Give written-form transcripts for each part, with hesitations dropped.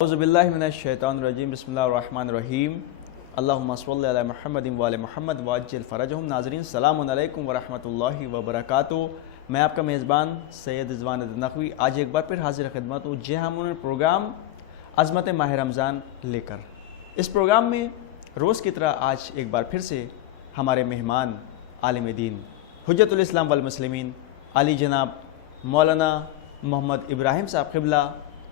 اعوذ باللہ من الشیطان الرجیم بسم اللہ الرحمن الرحیم اللہم صلی علی محمد وعلی محمد وعجل فرجہم۔ ناظرین السلام علیکم ورحمۃ اللہ وبرکاتہ۔ میں آپ کا میزبان سید رضوان نقوی آج ایک بار پھر حاضر خدمت ہوں جی ہم انہوں نے پروگرام عظمت ماہ رمضان لے کر۔ اس پروگرام میں روز کی طرح آج ایک بار پھر سے ہمارے مہمان عالم دین حجت الاسلام والمسلمین علی جناب مولانا محمد ابراہیم صاحب قبلہ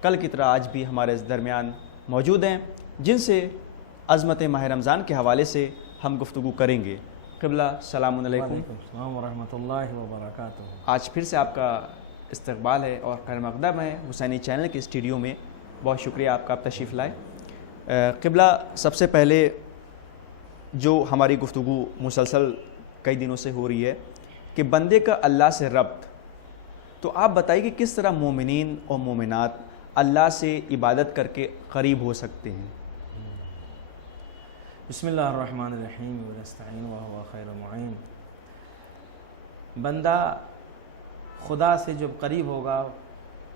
کل کی طرح آج بھی ہمارے درمیان موجود ہیں، جن سے عظمت ماہ رمضان کے حوالے سے ہم گفتگو کریں گے۔ قبلہ السلام علیکم۔ السلام ورحمۃ اللہ وبرکاتہ۔ آج پھر سے آپ کا استقبال ہے اور خیر مقدم ہے حسینی چینل کے اسٹوڈیو میں۔ بہت شکریہ آپ کا، آپ تشریف لائے۔ قبلہ سب سے پہلے جو ہماری گفتگو مسلسل کئی دنوں سے ہو رہی ہے کہ بندے کا اللہ سے ربط، تو آپ بتائیے کہ کس طرح مومنین اور مومنات اللہ سے عبادت کر کے قریب ہو سکتے ہیں؟ بسم اللہ الرحمن الرحیم ونستعین وهو خیر المعین۔ بندہ خدا سے جب قریب ہوگا،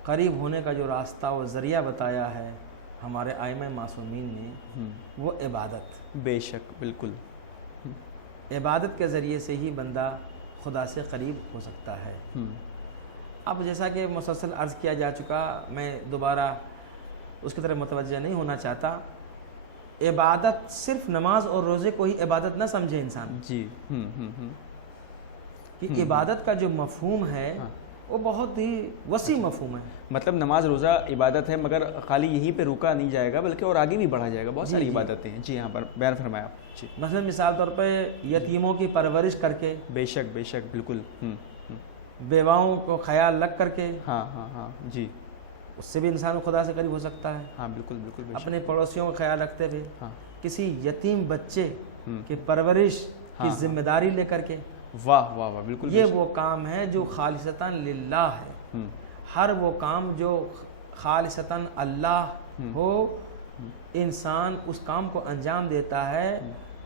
قریب ہونے کا جو راستہ و ذریعہ بتایا ہے ہمارے ائمہ معصومین نے، وہ عبادت۔ بے شک، بالکل۔ عبادت کے ذریعے سے ہی بندہ خدا سے قریب ہو سکتا ہے۔ اب جیسا کہ مسلسل عرض کیا جا چکا، میں دوبارہ اس کی طرف متوجہ نہیں ہونا چاہتا۔ عبادت صرف نماز اور روزے کو ہی عبادت نہ سمجھے انسان جی کہ عبادت کا جو مفہوم ہے وہ بہت ہی وسیع مفہوم ہے۔ مطلب نماز روزہ عبادت ہے، مگر خالی یہیں پہ رکا نہیں جائے گا بلکہ اور آگے بھی بڑھا جائے گا، بہت ساری عبادتیں ہیں۔ جی، یہاں پر بیان فرمایا آپ۔ جی، مثلا مثال طور پہ یتیموں کی پرورش کر کے، بے شک بے شک، بالکل۔ بیواؤں کو خیال رکھ کر کے، ہاں جی، اس سے بھی انسان خدا سے قریب ہو سکتا ہے۔ ہاں بالکل بالکل، بے شک۔ اپنے پڑوسیوں کا خیال رکھتے ہوئے کسی یتیم بچے کی ہاں پرورش کی ذمہ داری لے کر کے، واہ واہ واہ، بالکل۔ یہ وہ کام ہے جو خالصتاً للہ ہے۔ ہر وہ کام جو خالصتاً اللہ ہو، انسان اس کام کو انجام دیتا ہے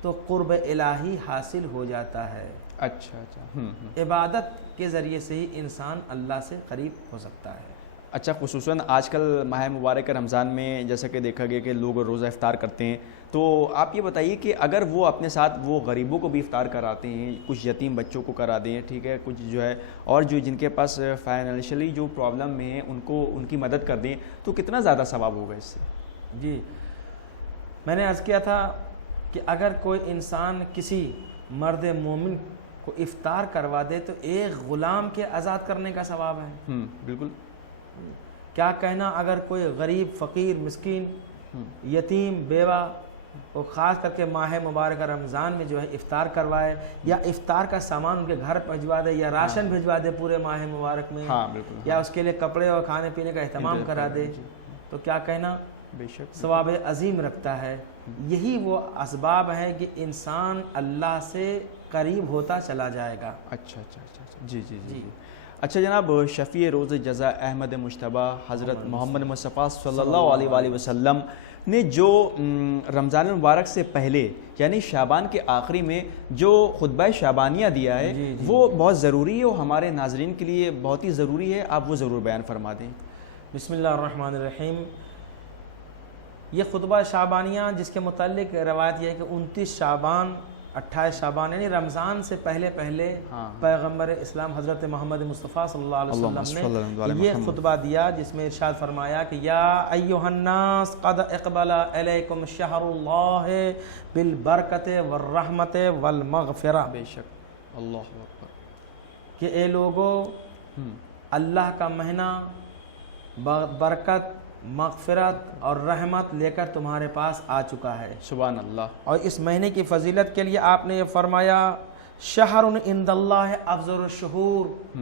تو قرب الہی حاصل ہو جاتا ہے۔ اچھا، عبادت کے ذریعے سے ہی انسان اللہ سے قریب ہو سکتا ہے۔ اچھا، خصوصاً آج کل ماہ مبارک رمضان میں جیسا کہ دیکھا گیا کہ لوگ روزہ افطار کرتے ہیں، تو آپ یہ بتائیے کہ اگر وہ اپنے ساتھ وہ غریبوں کو بھی افطار کراتے ہیں، کچھ یتیم بچوں کو کرا دیں، ٹھیک ہے، کچھ جو ہے اور جو جن کے پاس فائنینشلی جو پرابلم میں ہیں ان کی مدد کر دیں، تو کتنا زیادہ ثواب ہوگا اس سے؟ جی، میں نے عرض کیا تھا کہ اگر کوئی انسان کسی مرد مومن کو افطار کروا دے تو ایک غلام کے آزاد کرنے کا ثواب ہے۔ بالکل۔ کیا کہنا اگر کوئی غریب، فقیر، مسکین، یتیم، بیوہ اور خاص کر کے ماہ مبارک رمضان میں جو ہے افطار کروائے، یا افطار کا سامان ان کے گھر پہنچوا دے، یا راشن بھجوا دے پورے ماہ مبارک میں، یا اس کے لیے کپڑے اور کھانے پینے کا اہتمام کرا دے، تو کیا کہنا، بے شک ثواب عظیم رکھتا ہے۔ یہی وہ اسباب ہیں کہ انسان اللہ سے قریب ہوتا چلا جائے گا۔ اچھا، جی۔ اچھا جناب، شفیع روز جزا احمد مجتبی حضرت محمد مصطفیٰ صلی اللہ علیہ وآلہ وسلم نے جو رمضان مبارک سے پہلے یعنی شعبان کے آخری میں جو خطبہ شعبانیہ دیا ہے، وہ بہت ضروری ہے اور ہمارے ناظرین کے لیے بہت ہی ضروری ہے، آپ وہ ضرور بیان فرما دیں۔ بسم اللہ الرحمن الرحیم۔ یہ خطبہ شعبانیہ جس کے متعلق روایت یہ ہے کہ 29 شعبان 28 شعبان یعنی رمضان سے پہلے پیغمبر اسلام حضرت محمد مصطفیٰ صلی اللہ علیہ وسلم نے یہ خطبہ دیا، جس میں ارشاد فرمایا کہ یا ایھا الناس قد اقبل الیکم شہر اللہ بالبرکت والرحمت والمغفرہ۔ بے شک، اللہ اکبر۔ کہ اے لوگو، اللہ کا مہینہ برکت، مغفرت اور رحمت لے کر تمہارے پاس آ چکا ہے۔ سبحان اللہ۔ اور اس مہینے کی فضیلت کے لیے آپ نے یہ فرمایا شہر عند اللہ افضل الشہور،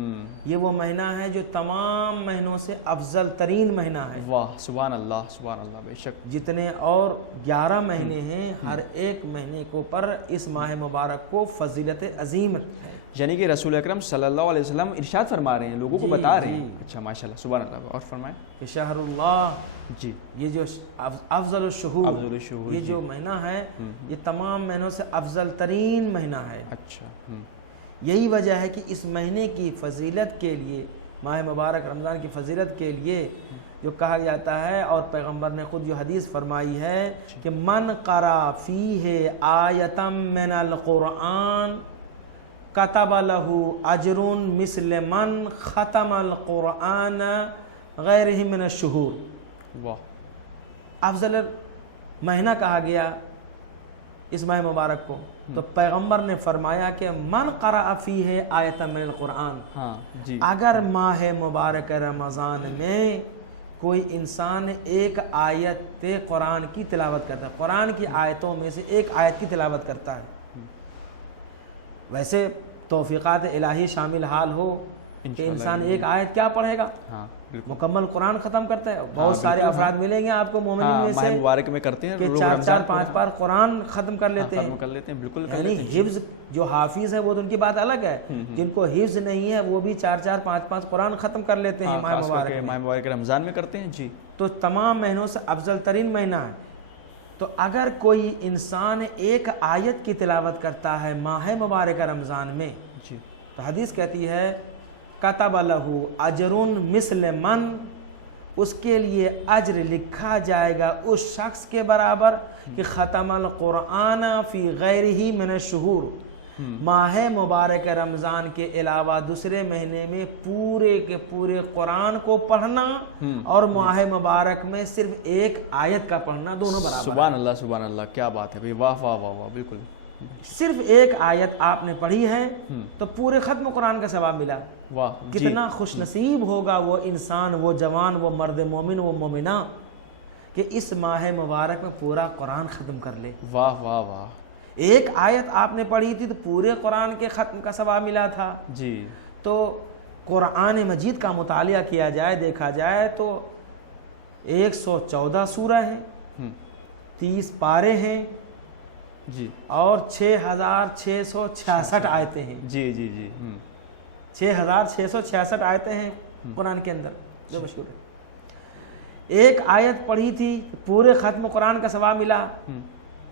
یہ وہ مہینہ ہے جو تمام مہینوں سے افضل ترین مہینہ ہے۔ واہ، سبحان اللہ، سبحان اللہ، بے شک۔ جتنے اور 11 مہینے ہیں، ہر ایک مہینے کو پر اس ماہ مبارک کو فضیلت عظیم ہے۔ یعنی کہ رسول اکرم صلی اللہ علیہ وسلم ارشاد فرما رہے ہیں، لوگوں کو بتا رہے ہیں۔ اچھا، ماشاءاللہ، سبحان اللہ۔ اور فرمائیں کہ شہر اللہ، جی، یہ جو افضل الشہور، یہ جو مہینہ ہے یہ تمام مہینوں سے افضل ترین مہینہ ہے۔ اچھا، یہی وجہ ہے کہ اس مہینے کی فضیلت کے لیے ماہ مبارک رمضان کی فضیلت کے لیے جو کہا جاتا ہے، اور پیغمبر نے خود جو حدیث فرمائی ہے کہ من قرأ فیہ آیۃ من القرآن کتب لہ اجر مثل من ختم القرآن غیرہ من الشہور۔ واہ، افضل مہینہ کہا گیا اس ماہ مبارک کو، تو پیغمبر نے فرمایا کہ من قرأ فیہ آیۃ من القرآن، ہاں جی، اگر ماہ مبارک رمضان میں کوئی انسان ایک آیت قرآن کی تلاوت کرتا ہے، قرآن کی آیتوں میں سے ایک آیت کی تلاوت کرتا ہے، ویسے توفیقات الہی شامل حال ہو کہ انسان ایک آیت کیا پڑھے گا، ہاں بالکل، مکمل قرآن ختم کرتا ہے۔ بہت سارے افراد ملیں گے آپ کو مومنین میں ماہ سے مبارک میں کرتے ہیں کہ لوگ 4-4 5 قرآن ختم کر لیتے ہیں، ختم کر لیتے ہیں، بالکل کر یعنی لیتے ہیں۔ حفظ جو حافظ ہے وہ تو ان کی بات الگ ہے، جن کو حفظ نہیں ہے وہ بھی 4-4 5 قرآن ختم کر لیتے ہیں ماہ خاص کر مبارک کے میں۔ ماہ مبارک رمضان میں کرتے ہیں جی۔ تو تمام مہینوں سے افضل ترین مہینہ ہے، تو اگر کوئی انسان ایک آیت کی تلاوت کرتا ہے ماہ مبارک رمضان میں، جی، تو حدیث کہتی ہے کتب لہ اجر مثل من، اس کے لیے اجر لکھا جائے گا اس شخص کے برابر کہ ختم القرآن فی غیرہ من الشہور، ماہ مبارک رمضان کے علاوہ دوسرے مہینے میں پورے کے پورے قرآن کو پڑھنا اور ماہ مبارک میں صرف ایک آیت کا پڑھنا، دونوں برابر۔ سبحان اللہ سبحان اللہ، کیا بات ہے بھائی، واہ واہ واہ واہ، بالکل۔ صرف ایک آیت آپ نے پڑھی ہے تو پورے ختم قرآن کا ثواب ملا۔ واہ، کتنا خوش نصیب ہوگا وہ انسان، وہ جوان، وہ مرد مومن، وہ مومنہ کہ اس ماہ مبارک میں پورا قرآن ختم کر لے۔ واہ واہ واہ، ایک آیت آپ نے پڑھی تھی تو پورے قرآن کے ختم کا ثواب ملا تھا۔ جی، تو قرآن مجید کا مطالعہ کیا جائے، دیکھا جائے تو 114 سورہ ہیں، 30 پارے ہیں، جی، اور 6666 آیتیں ہیں۔ جی جی جی، 6666 آیتیں ہیں قرآن کے اندر، جو مشہور ہے۔ ایک آیت پڑھی تھی پورے ختم قرآن کا ثواب ملا۔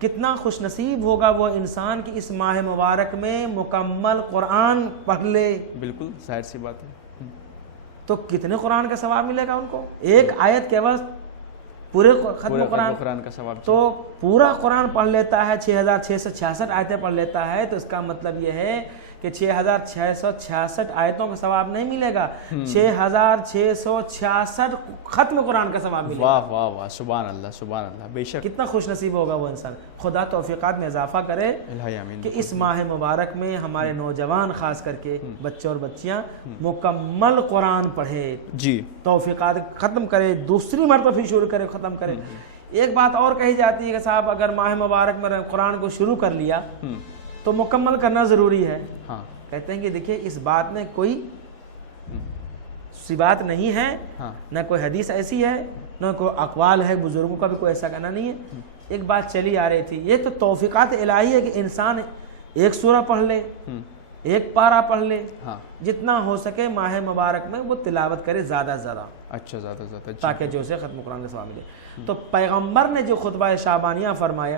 کتنا خوش نصیب ہوگا وہ انسان کہ اس ماہ مبارک میں مکمل قرآن پڑھ لے۔ بالکل ظاہر سی بات ہے۔ تو کتنے قرآن کا ثواب ملے گا ان کو؟ ایک آیت کے بعد پورے ختم قرآن کا ثواب، تو پورا قرآن پڑھ لیتا ہے، 6666 آیتیں پڑھ لیتا ہے، تو اس کا مطلب یہ ہے کہ 6666 آیتوں کا ثواب نہیں ملے گا، 6666 ختم قرآن کا ثواب ملے گا۔ واہ واہ واہ، سبحان اللہ سبحان اللہ، بے شک، کتنا خوش نصیب ہوگا وہ انسان۔ خدا توفیقات میں اضافہ کرے الہی آمین۔ کہ اس ماہ مبارک میں ہمارے نوجوان، خاص کر کے بچے اور بچیاں، مکمل قرآن پڑھے، جی، توفیقات ختم کرے، دوسری مرتبہ پھر شروع کرے، ختم کرے۔ ایک بات اور کہی جاتی ہے کہ صاحب اگر ماہ مبارک میں قرآن کو شروع کر لیا تو مکمل کرنا ضروری ہے۔ ہاں، کہتے ہیں کہ دیکھیے اس بات میں کوئی سی بات نہیں ہے، نہ کوئی حدیث ایسی ہے، نہ کوئی اقوال ہے، بزرگوں کا بھی کوئی ایسا کہنا نہیں ہے۔ ایک بات چلی آ رہی تھی، یہ تو توفیقات الہی ہے کہ انسان ایک سورہ پڑھ لے، ایک پارہ پڑھ لے، جتنا ہو سکے ماہ مبارک میں وہ تلاوت کرے زیادہ سے زیادہ، اچھا، زیادہ زیادہ، تاکہ جو اسے ختم قرآن کا ثواب ملے۔ تو پیغمبر نے جو خطبہ شعبانیہ فرمایا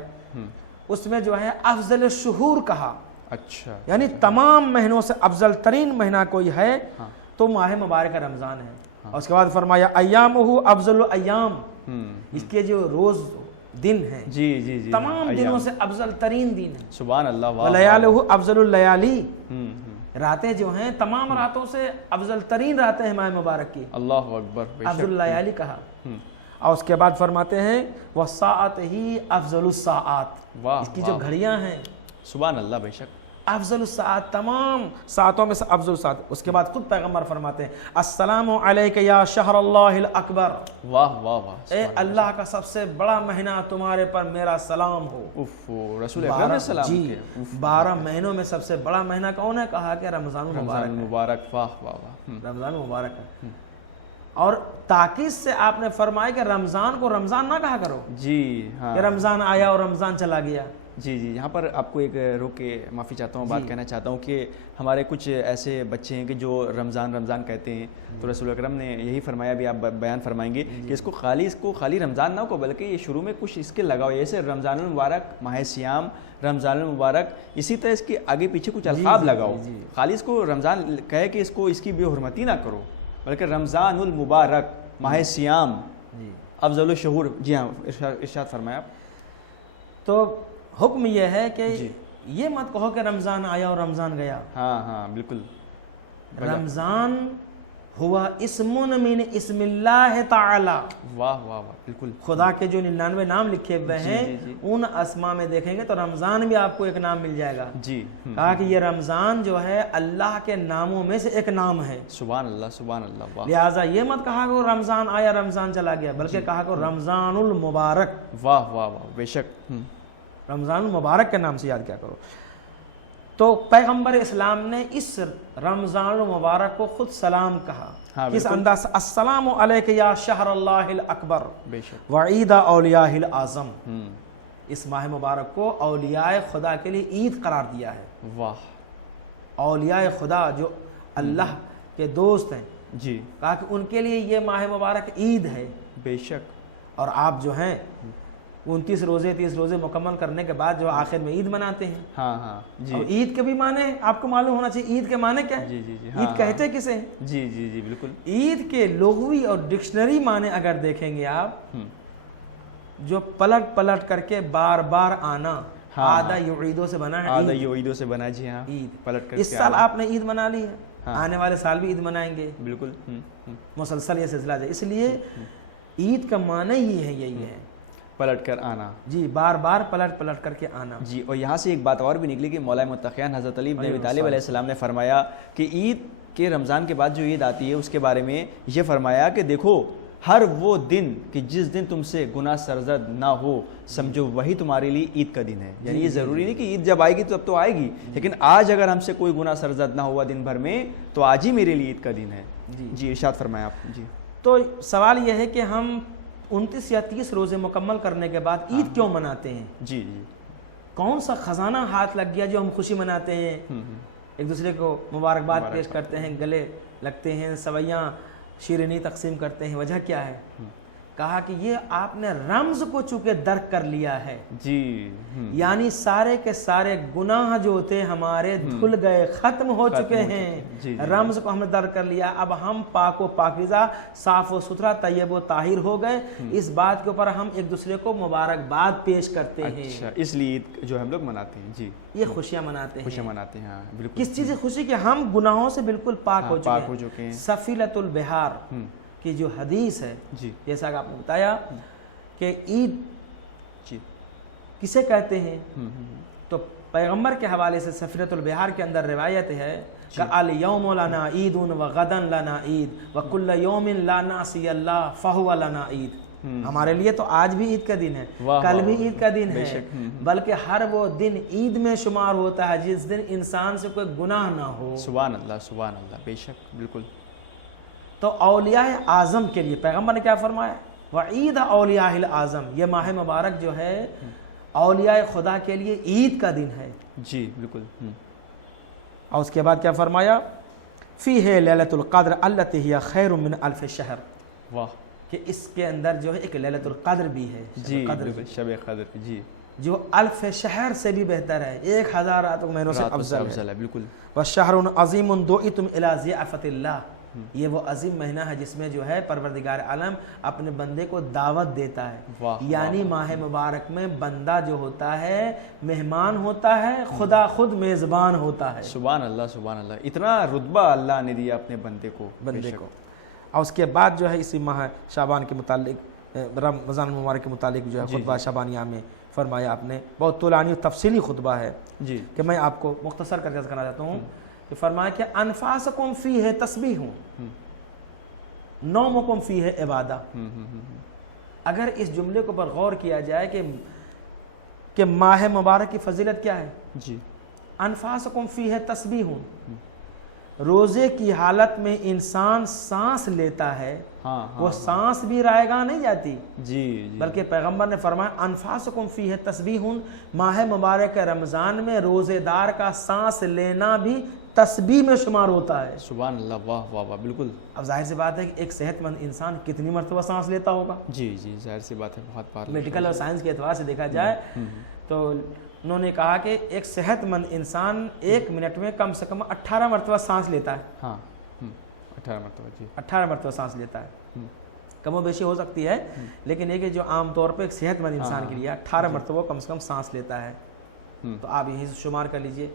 اس میں جو ہے افضل الشہور کہا، اچھا، یعنی تمام مہینوں سے افضل ترین مہینہ کوئی ہے تو ماہ مبارک رمضان ہے۔ اور اس کے بعد فرمایا ایامہ افضل الایام، اس کے جو روز دن ہیں جی جی جی، تمام دنوں سے افضل ترین دن ہے۔ سبحان اللہ، واہ، ولیالہ افضل اللیالی، راتیں جو ہیں تمام راتوں سے افضل ترین راتیں ہیں ماہ مبارک کی، اللہ اکبر، بے افضل شک، اللیالی کہا۔ اور اس کے بعد فرماتے ہیں وَالسَّاعَةِ ہی افضل الساعات، واہ، اس کی جو گھڑیاں ہیں سبحان اللہ، بے شک، افضل الساعات، تمام ساعتوں میں سے افضل ساعت۔ اس کے بعد خود پیغمبر فرماتے ہیں السلام علیک یا شہر اللہ الاکبر، واہ واہ واہ، اے اللہ کا سب سے بڑا مہینہ تمہارے پر میرا سلام ہو۔ اف، رسول اکرم نے سلام جی، 12 مہینوں میں سب سے بڑا مہینہ کون ہے؟ کہا کہ رمضان المبارک ہے، مبارک، واہ واہ واہ، رمضان مبارک ہے۔ اور تاکید سے آپ نے فرمایا کہ رمضان کو رمضان نہ کہا کرو جی، ہاں، کہ رمضان آیا اور رمضان چلا گیا۔ جی جی، یہاں پر آپ کو ایک روک کے معافی چاہتا ہوں، بات کہنا چاہتا ہوں کہ ہمارے کچھ ایسے بچے ہیں کہ جو رمضان کہتے ہیں، تو رسول اکرم نے یہی فرمایا، بھی آپ بیان فرمائیں گے کہ اس کو خالی رمضان نہ ہو، بلکہ یہ شروع میں کچھ اس کے لگاؤ، جیسے رمضان المبارک، ماہ سیام، رمضان المبارک، اسی طرح اس کے آگے پیچھے کچھ القاب لگاؤ، خالی اس کو رمضان کہے کہ اس کی بے حرمتی نہ کرو، بلکہ رمضان المبارک ماہ سیام جی افضل الشہور. جی ہاں ارشاد فرمایا آپ. تو حکم یہ ہے کہ جی یہ مت کہو کہ رمضان آیا اور رمضان گیا. ہاں ہاں بالکل. رمضان ہوا اسم من اسم اللہ تعالی. واہ واہ واہ بالکل. خدا کے جو 99 نام لکھے ہوئے ہیں ان اسماء میں دیکھیں گے تو رمضان بھی آپ کو ایک نام مل جائے گا. جی کہا کہ یہ رمضان جو ہے اللہ کے ناموں میں سے ایک نام ہے. سبحان اللہ سبحان اللہ. واہ لہٰذا یہ مت کہا کہ رمضان آیا رمضان چلا گیا، بلکہ کہا کہ رمضان المبارک. واہ واہ واہ بے شک. رمضان المبارک کے نام سے یاد کیا کرو. تو پیغمبر اسلام نے اس رمضان المبارک کو خود سلام کہا. کس انداز سے؟ السلام علیک یا شہر اللہ الاکبر بے شک وعید اولیاء الاعظم. اس ماہ مبارک کو اولیاء خدا کے لیے عید قرار دیا ہے. واہ. اولیاء خدا جو اللہ کے دوست ہیں، جی کہا کہ ان کے لیے یہ ماہ مبارک عید ہے. بے شک. اور آپ جو ہیں 29 روزے 30 روزے مکمل کرنے کے بعد جو آخر میں عید مناتے ہیں. ہاں ہاں جی. اور عید کے بھی معنی آپ کو معلوم ہونا چاہیے عید کے معنی کیا ہے. جی جی جی. عید کہتے کسے ہیں؟ جی جی جی بالکل. عید کے لغوی اور ڈکشنری معنی اگر دیکھیں گے آپ، جو پلٹ پلٹ کر کے بار بار آنا، عادہ یعیدو سے بنا ہے. عادہ یعیدو سے بنا. جی ہاں عید پلٹ کر. اس سال آپ نے عید منا لی ہے، آنے والے سال بھی عید منائیں گے. بالکل. مسلسل یہ سلسلہ ہے. اس لیے عید کا معنی ہی ہے یہی ہے، پلٹ کر آنا. جی بار بار پلٹ پلٹ کر کے آنا. جی. اور یہاں سے ایک بات اور بھی نکلی کہ مولا متقیان حضرت علی بن ابی طالب علیہ السلام نے فرمایا کہ عید کے رمضان کے بعد جو عید آتی ہے اس کے بارے میں یہ فرمایا کہ دیکھو ہر وہ دن کہ جس دن تم سے گناہ سرزد نہ ہو سمجھو وہی تمہارے لیے عید کا دن ہے. یعنی یہ ضروری نہیں کہ عید جب آئے گی تو اب تو آئے گی، لیکن آج اگر ہم سے کوئی گناہ سرزد نہ ہوا دن بھر میں تو آج ہی میرے لیے عید کا دن ہے. جی ارشاد فرمایا آپ. جی تو سوال یہ ہے کہ ہم 29 یا 30 روزے مکمل کرنے کے بعد عید کیوں مناتے ہیں؟ جی جی. کون سا خزانہ ہاتھ لگ گیا جو ہم خوشی مناتے ہیں، ایک دوسرے کو مبارکباد پیش کرتے ہیں، گلے لگتے ہیں، سویاں شیرینی تقسیم کرتے ہیں؟ وجہ کیا ہے؟ کہا کہ یہ آپ نے رمز کو چونکہ درک کر لیا ہے. جی. یعنی سارے کے سارے گناہ جو تھے ہمارے دھل گئے، ختم ہو چکے ہیں. رمز کو ہم نے درک کر لیا. اب ہم پاک و پاکیزہ، صاف و ستھرا، طیب و طاہر ہو گئے. اس بات کے اوپر ہم ایک دوسرے کو مبارکباد پیش کرتے ہیں. اچھا اس لیے عید جو ہم لوگ مناتے ہیں. جی یہ خوشیاں مناتے ہیں. خوشیاں مناتے ہیں. ہاں بالکل. کس چیز کی خوشی؟ کہ ہم گناہوں سے بالکل پاک ہو چکے ہیں. سفینۃ البحار کی جو حدیث ہے، جی جیسا کہ آپ نے بتایا کہ عید جی کسے کہتے ہیں، تو پیغمبر کے حوالے سے سفینۃ البحار کے اندر روایت ہے کہ الیوم لنا عید وغدا لنا عید وکل یوم لا نعصی اللہ فہو لنا عید. ہمارے لیے تو آج بھی عید کا دن ہے، کل بھی عید کا دن ہے، بلکہ ہر وہ دن عید میں شمار ہوتا ہے جس دن انسان سے کوئی گناہ نہ ہو. سبحان اللہ سبحان اللہ. بے شک بالکل. تو اولیاء اعظم کے لیے پیغمبر نے کیا فرمایا؟ وعید اولیاء الاعظم. یہ ماہ مبارک جو ہے اولیاء خدا کے لیے عید کا دن ہے. جی بالکل. اور اس کے بعد کیا فرمایا؟ فیہ لیلۃ القدر التی ہی خیر من الف شہر. واہ. کہ اس کے اندر جو ہے ایک لیلۃ القدر بھی ہے. جی شب قدر. جی جو الف شہر سے بھی بہتر ہے، 1000 راتوں مہینوں سے افضل ہے. بالکل. وشہر عظیم دعیتم الی ضیافۃ اللہ. یہ وہ عظیم مہینہ ہے جس میں جو ہے پروردگار عالم اپنے بندے کو دعوت دیتا ہے. یعنی ماہ مبارک میں بندہ جو ہوتا ہے مہمان ہوتا ہے، خدا خود میزبان ہوتا ہے. سبحان اللہ سبحان اللہ. اتنا رتبہ اللہ نے دیا اپنے بندے کو. اور اس کے بعد جو ہے اسی ماہ شعبان کے متعلق، رمضان مبارک کے متعلق جو ہے خطبہ شعبانیہ میں فرمایا آپ نے. بہت طولانی و تفصیلی خطبہ ہے جی کہ میں آپ کو مختصر کر کے کرنا چاہتا ہوں. کہ فرمایا کہ انفاسکم فیہ تسبیح نومکم فیہ عبادہ. اگر اس جملے کو پر غور کیا جائے کہ ماہ مبارک کی فضیلت کیا ہے؟ جی انفاسکم فیہ تسبیح. روزے کی حالت میں انسان سانس لیتا ہے، وہ سانس بھی رائے گاہ نہیں جاتی. جی بلکہ پیغمبر نے فرمایا انفاسکم فیہ تسبیح. ماہ مبارک رمضان میں روزے دار کا سانس لینا بھی تسبیح میں شمار ہوتا ہے. سبحان اللہ. واہ واہ واہ. بالکل. اب ظاہر سی بات ہے کہ ایک صحت مند انسان کتنی مرتبہ سانس لیتا ہوگا. جی جی ظاہر سی بات ہے. بہت بار میڈیکل اور سائنس کے اعتبار سے دیکھا جائے تو انہوں نے کہا کہ ایک صحت مند انسان 1 منٹ میں کم سے کم 18 مرتبہ سانس لیتا ہے. 18 مرتبہ جی 18 مرتبہ سانس لیتا ہے. کم و بیشی ہو سکتی ہے لیکن یہ کہ جو عام طور پہ ایک صحت مند انسان کے لیے 18 مرتبہ کم سے کم سانس لیتا ہے. تو آپ یہیں سے شمار کر لیجئے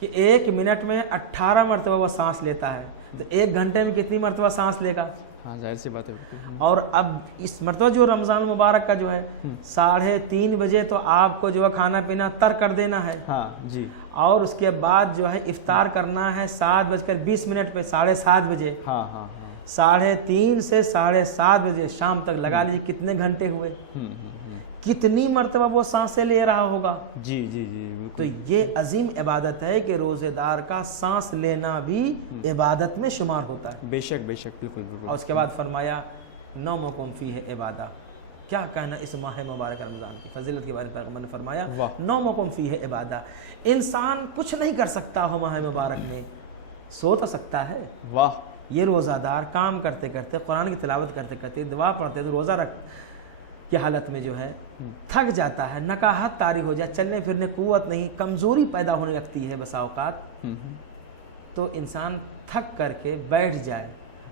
کہ 1 منٹ میں 18 مرتبہ وہ سانس لیتا ہے تو 1 گھنٹے میں کتنی مرتبہ سانس لے گا؟ ہاں ظاہر سی بات ہے. اور اب اس مرتبہ جو رمضان مبارک کا جو ہے 3:30 بجے تو آپ کو جو ہے کھانا پینا ترک کر دینا ہے. ہاں جی. اور اس کے بعد جو ہے افطار کرنا ہے 7:20 پہ 7:30 بجے. ہاں ہاں 3:30 سے 7:30 بجے شام تک لگا لیجیے کتنے گھنٹے ہوئے. کتنی مرتبہ وہ سانسیں لے رہا ہوگا. جی جی جی تو یہ عظیم عبادت ہے کہ روزے دار کا سانس لینا بھی عبادت میں شمار ہوتا ہے. بے شک بے شک بالکل بالکل. اور اس کے بعد فرمایا نومکم فیہ عبادہ. کیا کہنا اس ماہ مبارک رمضان کی فضیلت کے بارے میں پیغمبر نے فرمایا نومکم فیہ عبادہ. انسان کچھ نہیں کر سکتا ہو ماہ مبارک میں، سو تو سکتا ہے. واہ. یہ روزہ دار کام کرتے کرتے قرآن کی تلاوت کرتے کرتے دعا پڑھتے تو روزہ رکھ کی حالت میں جو ہے تھک جاتا ہے، نکاہت طاری ہو جائے، چلنے پھرنے قوت نہیں، کمزوری پیدا ہونے لگتی ہے بسا اوقات. تو انسان تھک کر کے بیٹھ جائے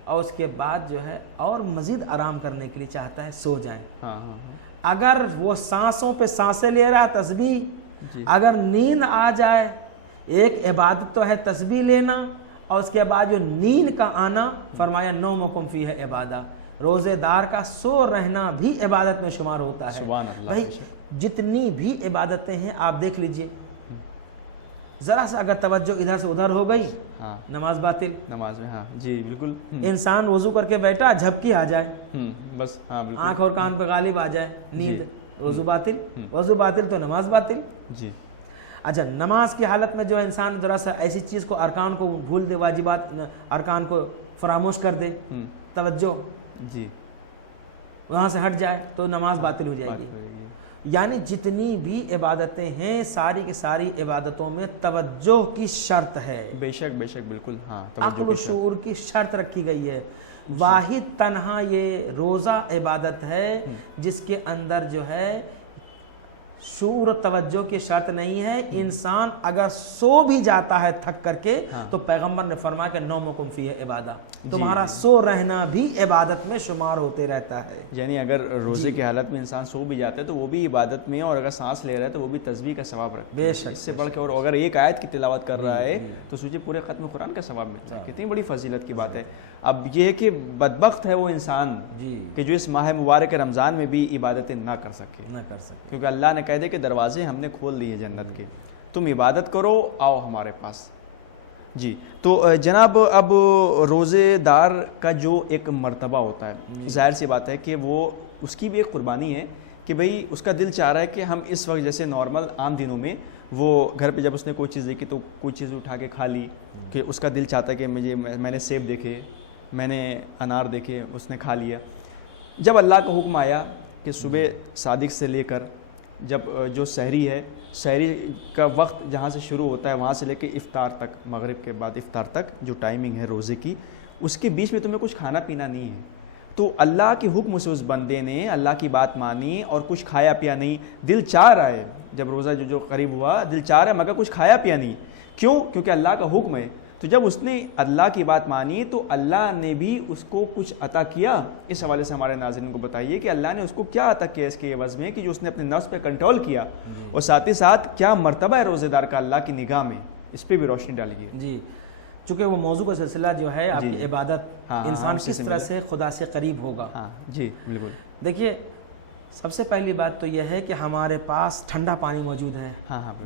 اور اس کے بعد جو ہے اور مزید آرام کرنے کے لیے چاہتا ہے سو جائیں. اگر وہ سانسوں پہ سانسیں لے رہا ہے تسبیح، اگر نیند آ جائے، ایک عبادت تو ہے تسبیح لینا اور اس کے بعد جو نیند کا آنا، فرمایا نومکم فیہ عبادہ. روزے دار کا سو رہنا بھی عبادت میں شمار ہوتا ہے. سبحان اللہ. بھائی جتنی بھی عبادتیں ہیں آپ دیکھ لیجئے، ذرا سا اگر توجہ ادھر سے ادھر ہو گئی نماز باطل. نماز میں ہاں جی بالکل. انسان وضو کر کے بیٹھا، جھپکی آ جائے بس، ہاں بالکل، آنکھ اور کان پہ غالب آ جائے نیند، وضو باطل. وضو باطل تو نماز باطل. جی. اچھا نماز کی حالت میں جو انسان ذرا سا ایسی چیز کو ارکان کو بھول دے، واجبات ارکان کو فراموش کر دے، توجہ جی وہاں سے ہٹ جائے تو نماز باطل ہو جائے گی. یعنی جتنی بھی عبادتیں ہیں ساری کی ساری عبادتوں میں توجہ کی شرط ہے. بے شک بے شک بالکل. ہاں عقل و شعور کی شرط رکھی گئی ہے. واحد تنہا یہ روزہ عبادت ہے جس کے اندر جو ہے شعور و توجہ کی شرط نہیں ہے. انسان اگر سو بھی جاتا ہے تھک کر کے تو پیغمبر نے فرمایا کہ نومکم فیہ عبادہ، تمہارا سو رہنا بھی عبادت میں شمار ہوتے رہتا ہے. یعنی اگر روزے کی حالت میں انسان سو بھی جاتا ہے تو وہ بھی عبادت میں، اور اگر سانس لے رہا ہے تو وہ بھی تسبیح کا ثواب رکھتا ہے. بے شک. اس سے بڑھ کے اور اگر ایک آیت کی تلاوت کر رہا ہے تو سوچے پورے ختم قرآن کا ثواب ملتا ہے. کتنی بڑی فضیلت کی بات ہے. اب یہ ہے کہ بدبخت ہے وہ انسان کہ جو اس ماہ مبارک رمضان میں بھی عبادتیں نہ کر سکے. کیونکہ اللہ نے کہہ دے کہ دروازے ہم نے کھول دیے جنت کے، تم عبادت کرو، آؤ ہمارے پاس. جی تو جناب اب روزے دار کا جو ایک مرتبہ ہوتا ہے، ظاہر سی بات ہے کہ وہ اس کی بھی ایک قربانی ہے کہ بھئی اس کا دل چاہ رہا ہے کہ ہم اس وقت جیسے نارمل عام دنوں میں وہ گھر پہ جب اس نے کوئی چیز دیکھی تو کوئی چیز اٹھا کے کھا لی، کہ اس کا دل چاہتا ہے کہ میں نے سیب دیکھے، میں نے انار دیکھے، اس نے کھا لیا. جب اللہ کا حکم آیا کہ صبح صادق سے لے کر جب جو سحری ہے، سحری کا وقت جہاں سے شروع ہوتا ہے وہاں سے لے کے افطار تک، مغرب کے بعد افطار تک جو ٹائمنگ ہے روزے کی، اس کے بیچ میں تمہیں کچھ کھانا پینا نہیں ہے. تو اللہ کے حکم سے اس بندے نے اللہ کی بات مانی اور کچھ کھایا پیا نہیں. دل چاہ رہا ہے جب روزہ جو قریب ہوا، دل چاہ رہا ہے مگر کچھ کھایا پیا نہیں. کیوں؟ کیونکہ اللہ کا حکم ہے. تو جب اس نے اللہ کی بات مانی تو اللہ نے بھی اس کو کچھ عطا کیا. اس حوالے سے ہمارے ناظرین کو بتائیے کہ اللہ نے اس کو کیا عطا کیا اس کے عوض میں، کہ جو اس نے اپنے نفس پہ کنٹرول کیا، اور ساتھ ہی ساتھ کیا مرتبہ ہے روزے دار کا اللہ کی نگاہ میں، اس پہ بھی روشنی ڈالیے. جی چونکہ وہ موضوع کا سلسلہ جو ہے آپ کی عبادت، انسان کس طرح سے خدا سے قریب ہوگا. جی بالکل. دیکھیے سب سے پہلی بات تو یہ ہے کہ ہمارے پاس ٹھنڈا پانی موجود ہے،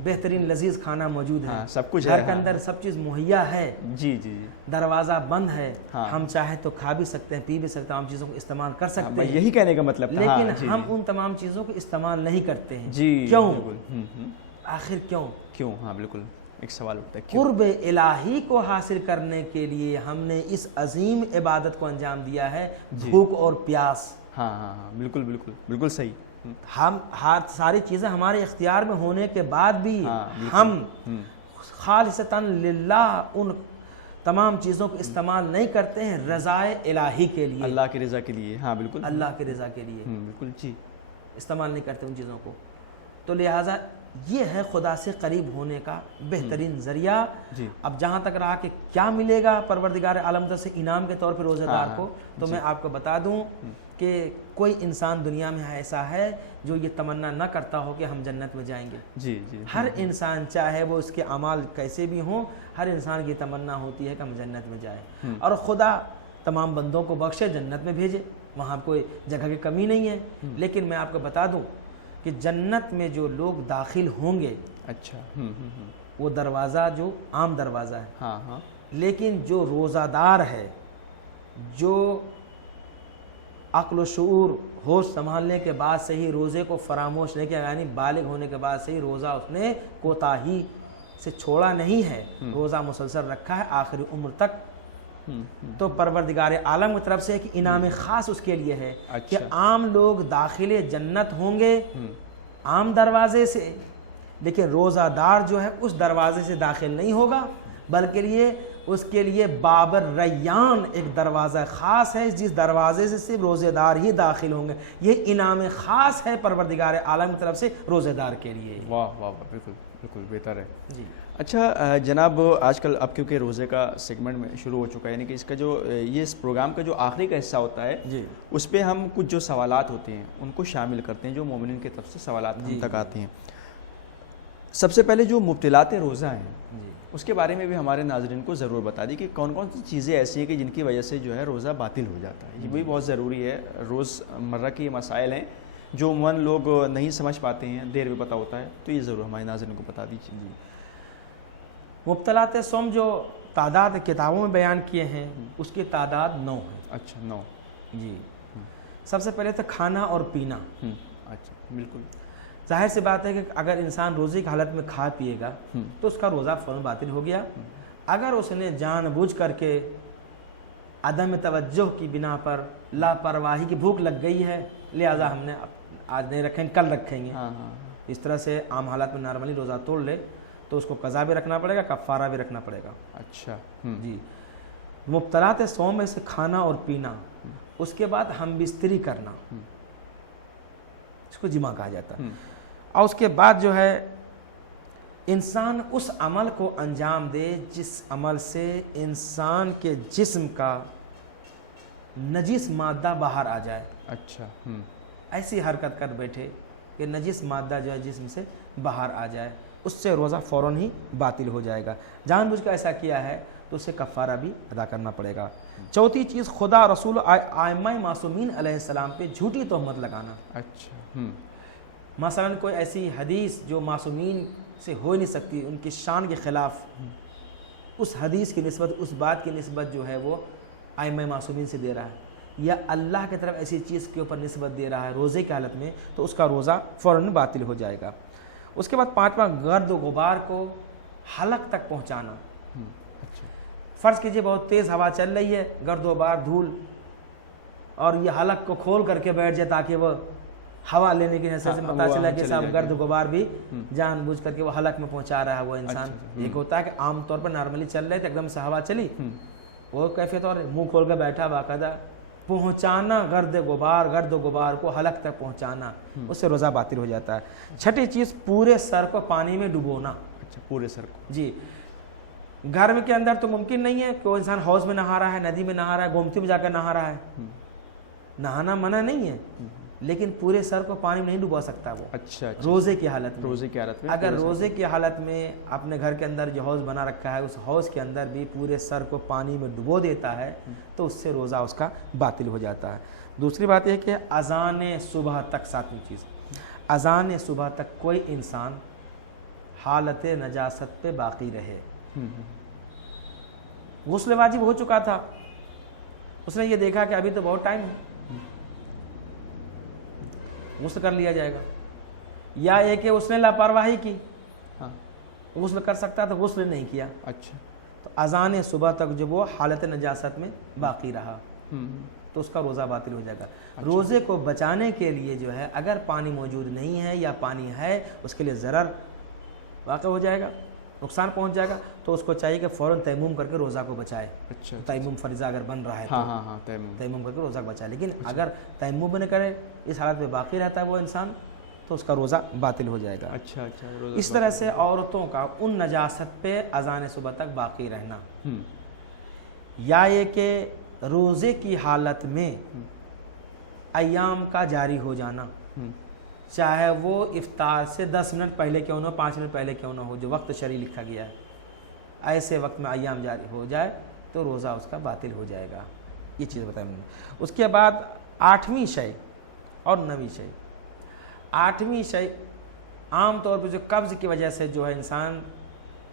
بہترین لذیذ کھانا موجود ہے، سب کچھ گھر کے اندر سب چیز مہیا ہے. جی جی جی. دروازہ بند ہے، ہم چاہے تو کھا بھی سکتے ہیں، پی بھی سکتے ہیں، تمام چیزوں کو استعمال کر سکتے ہیں. یہی کہنے کا مطلب تھا. لیکن ہم ان تمام چیزوں کو استعمال نہیں کرتے ہیں. جی کیوں؟ آخر کیوں؟ ہاں بالکل ایک سوال اٹھتا ہے. قرب الہی کو حاصل کرنے کے لیے ہم نے اس عظیم عبادت کو انجام دیا ہے، بھوک اور پیاس. ہاں بالکل بالکل بالکل صحیح. ہم ساری چیزیں ہمارے اختیار میں ہونے کے بعد بھی ہم خالصتاً للہ ان تمام چیزوں کو استعمال نہیں کرتے ہیں رضائے الہی کے لیے، اللہ کی رضا کے لیے. ہاں بالکل اللہ کی رضا کے لیے بالکل. جی استعمال نہیں کرتے ان چیزوں کو. تو لہٰذا یہ ہے خدا سے قریب ہونے کا بہترین ذریعہ. جی. اب جہاں تک رہا کہ کیا ملے گا پروردگار عالم سے انعام کے طور پہ روزہ دار کو, تو میں آپ کو بتا دوں کہ کوئی انسان دنیا میں ایسا ہے جو یہ تمنا نہ کرتا ہو کہ ہم جنت میں جائیں گے. جی جی. ہر انسان چاہے وہ اس کے اعمال کیسے بھی ہوں, ہر انسان کی تمنا ہوتی ہے کہ ہم جنت میں جائیں, اور خدا تمام بندوں کو بخشے, جنت میں بھیجے, وہاں کوئی جگہ کی کمی نہیں ہے. لیکن میں آپ کو بتا دوں کہ جنت میں جو لوگ داخل ہوں گے, اچھا, وہ دروازہ جو عام دروازہ ہے, ہاں ہاں, لیکن جو روزہ دار ہے, جو عقل و شعور ہوش سنبھالنے کے بعد سے ہی روزے کو فراموش نہیں کیا, یعنی بالغ ہونے کے بعد سے ہی روزہ اس نے کوتاہی سے چھوڑا نہیں ہے, روزہ مسلسل رکھا ہے آخری عمر تک, تو پروردگار عالم کی طرف سے ایک انعام خاص اس کے لیے ہے کہ عام لوگ داخل جنت ہوں گے عام دروازے سے, لیکن روزہ دار جو ہے اس دروازے سے داخل نہیں ہوگا, بلکہ اس کے لیے باب الریان ایک دروازہ خاص ہے, جس دروازے سے صرف روزے دار ہی داخل ہوں گے. یہ انعام خاص ہے پروردگار عالم کی طرف سے روزے دار کے لیے. واہ واہ, بالکل بالکل بہتر ہے. جی. اچھا جناب, آج کل اب کیونکہ روزے کا سیگمنٹ میں شروع ہو چکا ہے, یعنی کہ اس کا جو یہ اس پروگرام کا جو آخری کا حصہ ہوتا ہے, جی, اس پہ ہم کچھ جو سوالات ہوتے ہیں ان کو شامل کرتے ہیں, جو مومنین کی طرف سے سوالات ہم تک آتے ہیں. سب سے پہلے جو مبتلات روزہ ہیں, اس کے بارے میں بھی ہمارے ناظرین کو ضرور بتا دی کہ کون کون سی چیزیں ایسی ہیں کہ جن کی وجہ سے جو ہے روزہ باطل ہو جاتا ہے. یہ بھی بہت ضروری ہے, روز مرہ کی مسائل ہیں جو عموماً لوگ نہیں سمجھ پاتے ہیں, دیر میں پتہ ہوتا ہے, تو یہ ضرور ہمارے ناظرین کو بتا دیجیے. جی. مبتلات سوم جو تعداد کتابوں میں بیان کیے ہیں, اس کی تعداد 9 ہے. اچھا, 9. جی. سب سے پہلے تو کھانا اور پینا. اچھا, بالکل ظاہر سی بات ہے کہ اگر انسان روزے کی حالت میں کھا پیے گا تو اس کا روزہ فوراً باطل ہو گیا. اگر اس نے جان بوجھ کر کے عدم توجہ کی بنا پر لاپرواہی کی بھوک لگ گئی ہے, لہٰذا ہم نے آج نہیں رکھیں کل رکھیں گے, اس طرح سے عام حالات میں نارملی روزہ توڑ لے تو اس کو قضا بھی رکھنا پڑے گا, کفارہ بھی رکھنا پڑے گا. اچھا. جی. مبتلات صوم میں سے کھانا اور پینا, اس کے بعد ہم بستری کرنا, اس کو جماع کہا جاتا ہے, اور اس کے بعد جو ہے انسان اس عمل کو انجام دے جس عمل سے انسان کے جسم کا نجس مادہ باہر آ جائے. اچھا. ایسی حرکت کر بیٹھے کہ نجس مادہ جو ہے جسم سے باہر آ جائے, اس سے روزہ فوراً ہی باطل ہو جائے گا. جان بوجھ کر ایسا کیا ہے تو اسے کفارہ بھی ادا کرنا پڑے گا. چوتھی چیز, خدا رسول ائمہ معصومین علیہ السلام پہ جھوٹی تہمت لگانا. اچھا. مثلا کوئی ایسی حدیث جو معصومین سے ہو نہیں سکتی, ان کی شان کے خلاف, اس حدیث کی نسبت, اس بات کی نسبت جو ہے وہ ائمہ معصومین سے دے رہا ہے, یا اللہ کی طرف ایسی چیز کے اوپر نسبت دے رہا ہے روزے کی حالت میں, تو اس کا روزہ فوراً باطل ہو جائے گا. اس کے بعد 5واں, گرد و غبار کو حلق تک پہنچانا. فرض کیجئے بہت تیز ہوا چل رہی ہے, گرد و غبار دھول, اور یہ حلق کو کھول کر کے بیٹھ جائے تاکہ وہ ہوا لینے کی حیثیت سے پتہ چلا کہ صاحب گرد و غبار بھی جان بوجھ کر کے وہ حلق میں پہنچا رہا ہے وہ انسان. ایک ہوتا ہے کہ عام طور پر نارملی چل رہے تھے, ایک دم سے ہوا چلی, وہ کیفیت اور منہ کھول کے بیٹھا, باقاعدہ پہنچانا گرد و غبار کو حلق تک پہنچانا, اس سے روزہ باطل ہو جاتا ہے. چھٹی چیز, پورے سر کو پانی میں ڈبونا. اچھا, پورے سر کو. جی. گھر کے اندر تو ممکن نہیں ہے کہ وہ انسان حوض میں نہا رہا ہے, ندی میں نہا رہا ہے, گومتی میں جا کر نہا رہا ہے, نہانا منع نہیں ہے, لیکن پورے سر کو پانی میں نہیں ڈبوا سکتا وہ. اچھا. روزے کی حالت میں. روزے کی حالت میں اگر روزے کی حالت میں اپنے گھر کے اندر جو حوض بنا رکھا ہے, اس حوض کے اندر بھی پورے سر کو پانی میں ڈبو دیتا ہے, تو اس سے روزہ اس کا باطل ہو جاتا ہے. دوسری بات یہ کہ اذان صبح تک, 7ویں چیز, اذان صبح تک کوئی انسان حالت نجاست پہ باقی رہے. غسل واجب ہو چکا تھا, اس نے یہ دیکھا کہ ابھی تو بہت ٹائم ہے, غسل کر لیا جائے گا. یا ایک کہ اس نے لاپرواہی کی, غسل کر سکتا تھا, غسل نہیں کیا. اچھا. تو اذان صبح تک جب وہ حالت نجاست میں باقی رہا تو اس کا روزہ باطل ہو جائے گا. روزے کو بچانے کے لیے جو ہے اگر پانی موجود نہیں ہے یا پانی ہے, اس کے لیے ضرر واقع ہو جائے گا, نقصان پہنچ جائے گا, تو اس کو چاہیے کہ فوراً تیمم کر کے روزہ کو بچائے. اچھا. تیمم فریضہ اگر بن رہا ہے تو تیمم کر کے روزہ کو بچائے. لیکن اگر تیمم نہ کرے, اس حالت میں باقی رہتا ہے وہ انسان, تو اس کا روزہ باطل ہو جائے گا۔ اچھا اچھا، اس طرح سے عورتوں کا ان نجاست پہ اذان صبح تک باقی رہنا، یا یہ کہ روزے کی حالت میں ایام کا جاری ہو جانا، چاہے وہ افطار سے 10 منٹ پہلے کیوں نہ ہو، 5 منٹ پہلے کیوں نہ ہو، جو وقت شرعی لکھا گیا ہے، ایسے وقت میں ایام جاری ہو جائے تو روزہ اس کا باطل ہو جائے گا۔ یہ چیز بتائی میں نے۔ اس کے بعد 8ویں شے اور 9ویں شے۔ 8ویں شے عام طور پہ جو قبض کی وجہ سے جو ہے انسان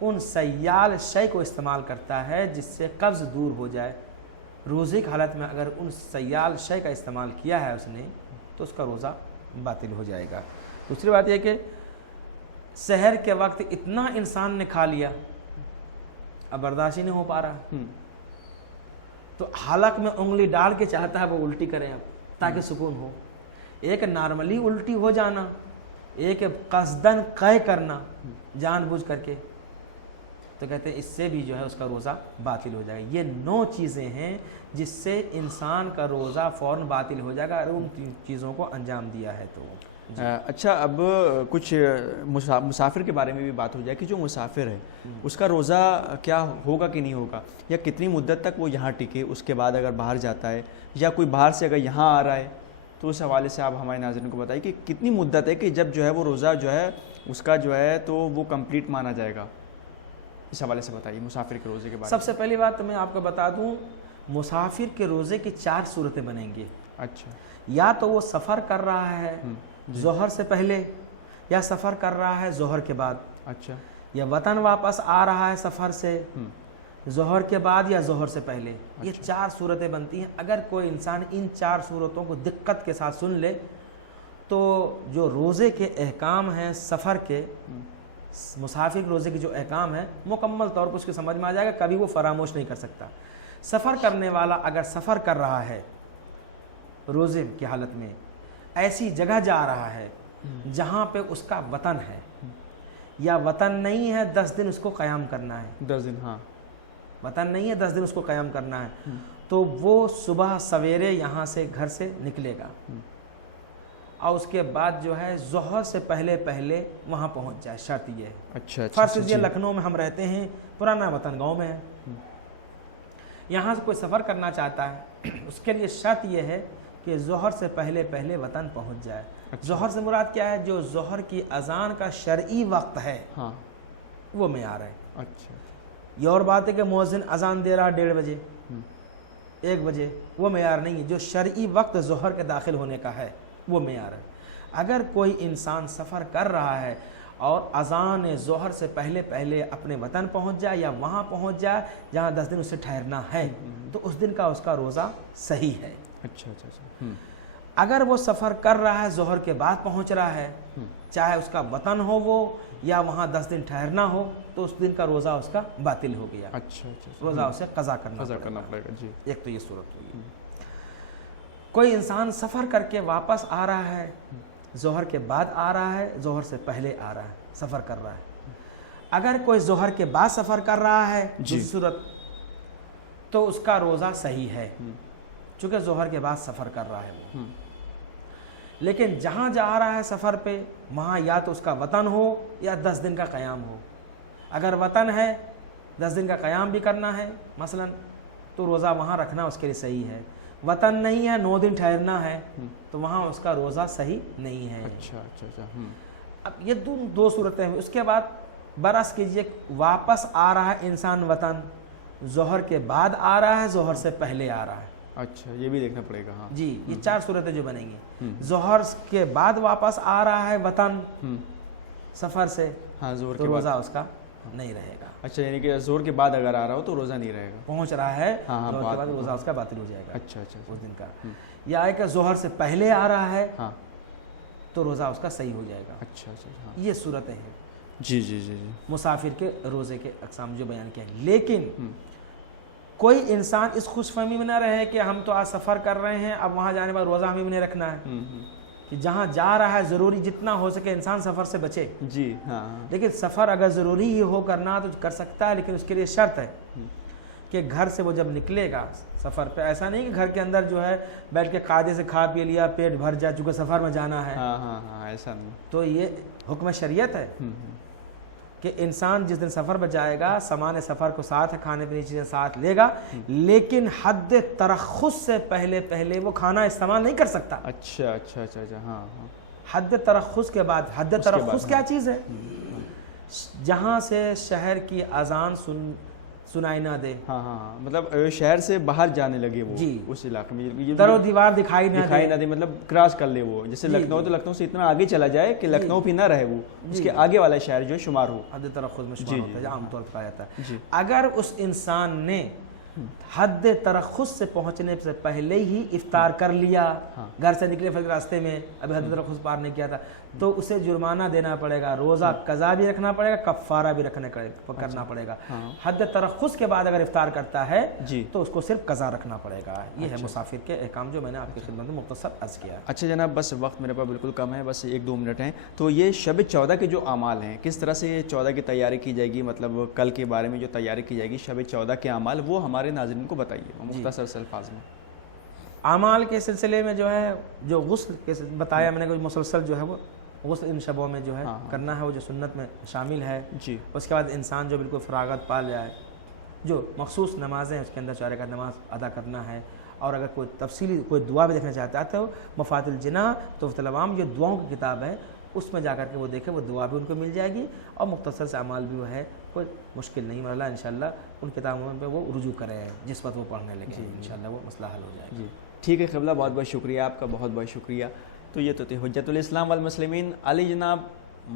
ان سیال شے کو استعمال کرتا ہے جس سے قبض دور ہو جائے، روزے کی حالت میں اگر ان سیال شے کا استعمال کیا ہے اس نے تو اس کا روزہ باطل ہو جائے گا۔ دوسری بات یہ کہ سحر کے وقت اتنا انسان نے کھا لیا اب برداشت ہی نہیں ہو پا رہا، تو حلق میں انگلی ڈال کے چاہتا ہے وہ الٹی کریں اب تاکہ سکون ہو۔ ایک نارملی الٹی ہو جانا، ایک قصدن قے کرنا جان بوجھ کر کے، تو کہتے ہیں اس سے بھی جو ہے اس کا روزہ باطل ہو جائے گا۔ یہ 9 چیزیں ہیں جس سے انسان کا روزہ فوراً باطل ہو جائے گا اگر ان چیزوں کو انجام دیا ہے تو۔ اچھا، اب کچھ مسافر کے بارے میں بھی بات ہو جائے کہ جو مسافر ہے اس کا روزہ کیا ہوگا کہ نہیں ہوگا، یا کتنی مدت تک وہ یہاں ٹکے، اس کے بعد اگر باہر جاتا ہے یا کوئی باہر سے اگر یہاں آ رہا ہے تو اس حوالے سے آپ ہمارے ناظرین کو بتائیے کہ کتنی مدت ہے کہ جب جو ہے وہ روزہ جو ہے اس کا جو ہے تو وہ کمپلیٹ مانا جائے گا، اس حوالے سے بتائیے مسافر کے روزے کے بارے میں۔ سب سے پہلی بات میں آپ کو بتا دوں، مسافر کے روزے کی 4 صورتیں بنیں گی۔ اچھا، یا تو وہ سفر کر رہا ہے ظہر سے پہلے، یا سفر کر رہا ہے ظہر کے بعد، اچھا، یا وطن واپس آ رہا ہے سفر سے ظہر کے بعد یا ظہر سے پہلے۔ یہ 4 صورتیں بنتی ہیں۔ اگر کوئی انسان ان 4 صورتوں کو دقت کے ساتھ سن لے تو جو روزے کے احکام ہیں سفر کے، مسافر روزے کے جو احکام ہیں مکمل طور پر اس کی سمجھ میں آ جائے گا، کبھی وہ فراموش نہیں کر سکتا۔ سفر کرنے والا اگر سفر کر رہا ہے روزے کی حالت میں، ایسی جگہ جا رہا ہے جہاں پہ اس کا وطن ہے، یا وطن نہیں ہے 10 دن اس کو قیام کرنا ہے، 10 دن، ہاں، وطن نہیں ہے 10 دن اس کو قیام کرنا ہے، تو وہ صبح سویرے یہاں سے گھر سے نکلے گا اور اس کے بعد جو ہے ظہر سے پہلے پہلے وہاں پہنچ جائے۔ شرط یہ ہے، اچھا، فرض کیجیے لکھنؤ میں ہم رہتے ہیں، پرانا وطن گاؤں میں ہے، یہاں سے کوئی سفر کرنا چاہتا ہے، اس کے لیے شرط یہ ہے کہ ظہر سے پہلے پہلے وطن پہنچ جائے۔ ظہر سے مراد کیا ہے؟ جو ظہر کی اذان کا شرعی وقت ہے وہ معیار ہے۔ اچھا، یہ اور بات ہے کہ مؤذن اذان دے رہا 1:30 بجے 1 بجے، وہ معیار نہیں ہے۔ جو شرعی وقت ظہر کے داخل ہونے کا ہے وہ معیار ہے۔ اگر کوئی انسان سفر کر رہا ہے اور اذان ظہر سے پہلے پہلے اپنے وطن پہنچ جائے یا وہاں پہنچ جائے جہاں 10 دن اسے ٹھہرنا ہے تو اس دن کا اس کا روزہ صحیح ہے۔ اچھا اچھا اچھا، اگر وہ سفر کر رہا ہے ظہر کے بعد پہنچ رہا ہے، چاہے اس کا وطن ہو وہ یا وہاں 10 دن ٹھہرنا ہو، تو اس دن کا روزہ اس کا باطل ہو گیا۔ اچھا اچھا، روزہ اسے قضا کرنا پڑے گا۔ جی، ایک تو یہ صورت ہوئی۔ کوئی انسان سفر کر کے واپس آ رہا ہے، ظہر کے بعد آ رہا ہے، ظہر سے پہلے آ رہا ہے، سفر کر رہا ہے۔ اگر کوئی ظہر کے بعد سفر کر رہا ہے جس صورت، تو اس کا روزہ صحیح ہے چونکہ ظہر کے بعد سفر کر رہا ہے وہ۔ لیکن جہاں جا رہا ہے سفر پہ، وہاں یا تو اس کا وطن ہو یا 10 دن کا قیام ہو۔ اگر وطن ہے 10 دن کا قیام بھی کرنا ہے مثلا، تو روزہ وہاں رکھنا اس کے لیے صحیح ہے۔ وطن نہیں ہے 9 دن ٹھہرنا ہے تو وہاں اس کا روزہ صحیح نہیں ہے۔ اچھا اچھا اچھا، اب یہ دو صورتیں ہیں۔ اس کے بعد برعکس کیجئے، واپس آ رہا ہے انسان وطن، ظہر کے بعد آ رہا ہے، ظہر سے پہلے آ رہا ہے۔ اچھا، یہ بھی دیکھنا پڑے گا۔ ہاں جی، یہ 4 صورتیں جو بنیں گی۔ ظہر کے بعد واپس آ رہا ہے وطن سفر سے، ہاں، زور تو کے روزہ اس کا نہیں رہے گا۔ اچھا، یعنی کہ زور کے بعد اگر آ رہا ہو تو روزہ نہیں رہے گا، پہنچ رہا ہے ہاں، ظہر کے بعد روزہ اس کا باطل ہو جائے گا اچھا اچھا اس دن کا۔ یا ہے کہ ظہر سے پہلے آ رہا ہے ہاں، تو روزہ اس کا صحیح ہو جائے گا۔ اچھا اچھا، ہاں، یہ صورتیں ہیں جی جی جی جی، مسافر کے روزے کے اقسام جو بیان کیے ہیں۔ لیکن کوئی انسان اس خوش فہمی میں نہ رہے کہ ہم تو آج سفر کر رہے ہیں، اب وہاں جانے بعد روزہ ہمیں بھی نہیں رکھنا ہے، کہ جہاں جا رہا ہے ضروری جتنا ہو سکے انسان سفر سے بچے۔ جی، ہاں، لیکن سفر اگر ضروری ہی ہو کرنا تو کر سکتا ہے، لیکن اس کے لیے شرط ہے کہ گھر سے وہ جب نکلے گا سفر پہ، ایسا نہیں کہ گھر کے اندر جو ہے بیٹھ کے قاعدے سے کھا پی لیا، پیٹ بھر جائے چونکہ سفر میں جانا ہے. ہاں ایسا نہیں. تو یہ حکم شریعت ہے کہ انسان جس دن سفر پہ جائے گا سامان سفر کو ساتھ کھانے پینے کی چیزیں ساتھ لے گا، لیکن حد ترخص سے پہلے وہ کھانا استعمال نہیں کر سکتا. اچھا. ہاں. حد ترخص کے بعد، حد ترخص کیا چیز ہے؟ جہاں سے شہر کی اذان سنائی نہ دے. ہاں مطلب شہر سے باہر جانے لگے وہ، جی اس علاقے میں در و دیوار دکھائی نہ دے، مطلب کراس کر لے وہ. جیسے لکھنؤ تو لکھنؤ سے اتنا آگے چلا جائے کہ لکھنؤ بھی نہ رہے، وہ اس کے آگے والا شہر جو شمار ہو. حد ترخص میں شمار ہوتا ہے، عام طور پر کہا جاتا ہے. اگر اس انسان نے حد ترخص سے پہنچنے سے پہلے ہی افطار کر لیا، گھر سے نکلے پھر راستے میں ابھی حد ترخص پار نہیں کیا تھا، تو اسے جرمانہ دینا پڑے گا، روزہ قضا بھی رکھنا پڑے گا، کفارہ بھی کرنا پڑے گا. حد ترخص کے بعد اگر افطار کرتا ہے تو اس کو صرف قضا رکھنا پڑے گا. یہ ہے مسافر کے احکام جو میں نے آپ کی خدمت میں مختصر عرض کیا. اچھا جناب، بس وقت میرے پاس بالکل کم ہے، بس 1-2 منٹ ہیں. تو یہ شب 14 کے جو اعمال ہیں، کس طرح سے 14 کی تیاری کی جائے گی؟ مطلب کل کے بارے میں جو تیاری کی جائے گی شب 14 کے اعمال، وہ ہمارے ناظرین کو بتائیے مختصر سے الفاظ میں. اعمال کے سلسلے میں جو ہے، جو غسل کے بتایا میں نے، مسلسل جو ہے وہ غسل ان شبوں میں جو ہے کرنا ہے، وہ جو سنت میں شامل ہے. اس کے بعد انسان جو بالکل فراغت پا جائے، جو مخصوص نمازیں اس کے اندر 4 رکعت نماز ادا کرنا ہے. اور اگر کوئی تفصیلی کوئی دعا بھی دیکھنا چاہتا ہے تو مفات الجناح تحفۃ العوام جو دعاؤں کی کتاب ہے اس میں جا کر کے وہ دیکھے، وہ دعا بھی ان کو مل جائے گی، اور مختصر سے اعمال بھی وہ ہے، کوئی مشکل نہیں. اللہ انشاءاللہ ان کتابوں پہ وہ رجوع کرے جس وقت وہ پڑھنے لگے، انشاءاللہ وہ مسئلہ حل ہو جائے گا. ٹھیک ہے قبلہ، بہت بہت شکریہ آپ کا، بہت بہت شکریہ. تو یہ تو تھے حجت الاسلام والمسلمین علی جناب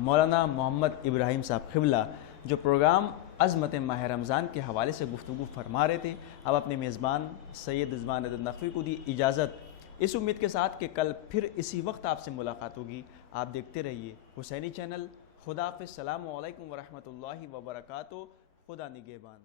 مولانا محمد ابراہیم صاحب قبلہ، جو پروگرام عظمت ماہ رمضان کے حوالے سے گفتگو فرما رہے تھے. اب اپنے میزبان سید رضوان نقوی کو دی اجازت، اس امید کے ساتھ کہ کل پھر اسی وقت آپ سے ملاقات ہوگی. آپ دیکھتے رہیے حسینی چینل. خدا حافظ. السلام علیکم ورحمۃ اللہ وبرکاتہ. خدا نگہبان.